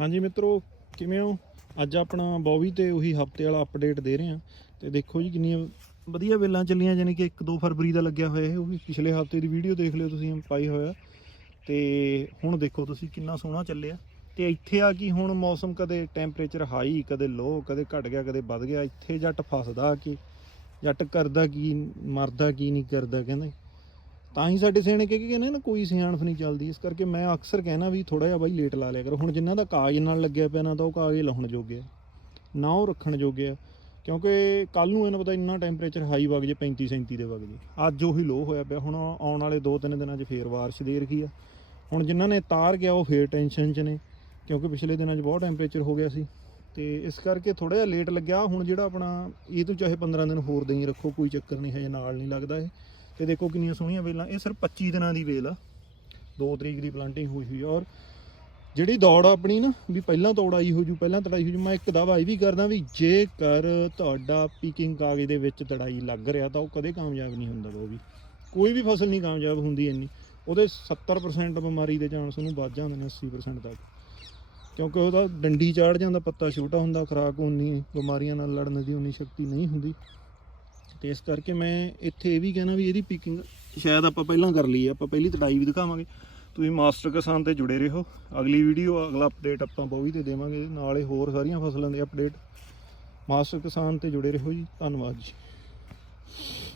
ਹਾਂਜੀ ਮਿੱਤਰੋ, ਕਿਵੇਂ ਹੋ? ਅੱਜ ਆਪਣਾ ਬੌਬੀ ਤੇ ਉਹੀ ਹਫ਼ਤੇ ਵਾਲਾ ਅਪਡੇਟ ਦੇ ਰਹੇ ਹਾਂ। ਤੇ ਦੇਖੋ ਜੀ ਕਿੰਨੀਆਂ ਵਧੀਆ ਵੇਲਾਂ ਚੱਲੀਆਂ ਜਾਨੀ ਕਿ 1-2 ਫਰਵਰੀ ਦਾ ਲੱਗਿਆ ਹੋਇਆ ਇਹ, ਉਹ ਵੀ ਪਿਛਲੇ ਹਫ਼ਤੇ ਦੀ ਵੀਡੀਓ ਦੇਖ ਲਿਓ ਤੁਸੀਂ, ਪਾਈ ਹੋਇਆ। ਤੇ ਹੁਣ ਦੇਖੋ ਤੁਸੀਂ ਕਿੰਨਾ ਸੋਹਣਾ ਚੱਲਿਆ। ਤੇ ਇੱਥੇ ਆ ਕਿ ਹੁਣ ਮੌਸਮ ਕਦੇ ਟੈਂਪਰੇਚਰ ਹਾਈ ਕਦੇ ਲੋ ਕਦੇ ਘਟ ਗਿਆ, ਕਦੇ ਵੱਧ ਗਿਆ, ਇੱਥੇ ਜੱਟ ਫਸਦਾ ਕਿ, ਜੱਟ ਕਰਦਾ ਕੀ, ਮਰਦਾ ਕੀ, ਨਹੀਂ ਕਰਦਾ, ਕਹਿੰਦੇ। ਤਾਂ ਹੀ ਸਾਡੇ ਸਿਆਣੇ ਕਹਿ ਕੇ ਕਹਿੰਦੇ ਨਾ, ਕੋਈ ਸਿਆਣਫ ਨਹੀਂ ਚੱਲਦੀ। ਇਸ ਕਰਕੇ ਮੈਂ ਅਕਸਰ ਕਹਿਣਾ ਵੀ ਥੋੜਾ ਜਿਹਾ ਬਾਈ ਲੇਟ ਲਾ ਲਿਆ ਕਰੋ। ਹੁਣ ਜਿਨ੍ਹਾਂ ਦਾ ਕਾਗਜ਼ ਨਾਲ ਲੱਗਿਆ ਪਿਆ, ਨਾ ਤਾਂ ਉਹ ਕਾਗਜ਼ ਲਾਉਣ ਜੋਗੇ ਆ, ਨਾ ਉਹ ਰੱਖਣ ਜੋਗੇ ਆ। ਕਿਉਂਕਿ ਕੱਲ ਨੂੰ ਇਹਨਾਂ ਪਤਾ ਇੰਨਾ ਟੈਂਪਰੇਚਰ ਹਾਈ ਵਗ ਜੇ 35 37 ਦੇ ਵਗ ਜੇ। ਅੱਜ ਉਹੀ ਲੋ ਹੋਇਆ ਪਿਆ। ਹੁਣ ਆਉਣ ਵਾਲੇ 2-3 ਦਿਨਾਂ 'ਚ ਫੇਰ ਬਾਰਿਸ਼ ਦੇ ਰਹੀ ਆ। ਹੁਣ ਜਿਨ੍ਹਾਂ ਨੇ ਤਾਰ ਗਿਆ, ਉਹ ਫੇਰ ਟੈਨਸ਼ਨ 'ਚ ਨੇ, ਕਿਉਂਕਿ ਪਿਛਲੇ ਦਿਨਾਂ 'ਚ ਬਹੁਤ ਟੈਂਪਰੇਚਰ ਹੋ ਗਿਆ ਸੀ। ਤੇ ਇਸ ਕਰਕੇ ਥੋੜਾ ਜਿਹਾ ਲੇਟ ਲੱਗਿਆ। ਹੁਣ ਜਿਹੜਾ ਆਪਣਾ, ਇਹ ਤੋਂ ਚਾਹੇ 15 ਦਿਨ ਹੋਰ ਦੇਈ ਰੱਖੋ, ਕੋਈ ਚੱਕਰ ਨਹੀਂ, ਹਜੇ ਨਾਲ ਨਹੀਂ ਲੱਗਦਾ ਇਹ। ਤੇ ਦੇਖੋ ਕਿੰਨੀਆਂ ਸੋਹਣੀਆਂ ਵੇਲਾਂ, ਇਹ ਸਿਰਫ 25 ਦਿਨਾਂ ਦੀ ਵੇਲ ਆ। 2 ਤਰੀਕ ਦੀ ਪਲਾਂਟਿੰਗ ਹੋਈ ਹੋਈ ਔਰ ਜਿਹੜੀ ਦੌੜ ਆਪਣੀ ਨਾ, ਵੀ ਪਹਿਲਾਂ ਤੌੜਾਈ ਹੋ ਜੂ, ਪਹਿਲਾਂ ਤੜਾਈ ਹੋ ਜੂ, ਮੈਂ ਇੱਕ ਦਾਵਾ ਇਹ ਵੀ ਕਰਦਾ ਵੀ ਜੇਕਰ ਤੁਹਾਡਾ ਪੀਕਿੰਗ ਕਾਗਜ਼ ਦੇ ਵਿੱਚ ਤੜਾਈ ਲੱਗ ਰਿਹਾ ਤਾਂ ਉਹ ਕਦੇ ਕਾਮਯਾਬ ਨਹੀਂ ਹੁੰਦਾ ਉਹ ਵੀ। ਕੋਈ ਵੀ ਫਸਲ ਨਹੀਂ ਕਾਮਯਾਬ ਹੁੰਦੀ ਇੰਨੀ। ਉਹਦੇ 70% ਬਿਮਾਰੀ ਦੇ ਚਾਂਸ ਉਹਨੂੰ ਵੱਧ ਜਾਂਦੇ ਨੇ 80% ਤੱਕ। ਕਿਉਂਕਿ ਉਹਦਾ ਡੰਡੀ ਚਾੜ ਜਾਂਦਾ, ਪੱਤਾ ਛੋਟਾ ਹੁੰਦਾ, ਖਰਾਕ ਉਨੀ, ਬਿਮਾਰੀਆਂ ਨਾਲ ਲੜਨ ਦੀ ਉਨੀ ਸ਼ਕਤੀ ਨਹੀਂ ਹੁੰਦੀ। ਤੇ ਇਸ ਕਰਕੇ ਮੈਂ ਇੱਥੇ ਇਹ ਵੀ ਕਹਿਣਾ ਵੀ ਇਹਦੀ ਪੀਕਿੰਗ ਸ਼ਾਇਦ ਆਪਾਂ ਪਹਿਲਾਂ ਕਰ ਲਈ ਆਪਾਂ ਪਹਿਲੀ ਤੜਾਈ ਵੀ ਦਿਖਾਵਾਂਗੇ। ਤੁਸੀਂ ਮਾਸਟਰ ਕਿਸਾਨ ਤੇ ਜੁੜੇ ਰਹੋ। ਅਗਲੀ ਵੀਡੀਓ ਅਗਲਾ ਅਪਡੇਟ ਆਪਾਂ ਬੋਵੀ ਤੇ ਦੇਵਾਂਗੇ, ਨਾਲੇ ਹੋਰ ਸਾਰੀਆਂ ਫਸਲਾਂ ਦੇ ਅਪਡੇਟ ਮਾਸਟਰ ਕਿਸਾਨ ਤੇ ਜੁੜੇ ਰਹੋ ਜੀ। ਧੰਨਵਾਦ ਜੀ।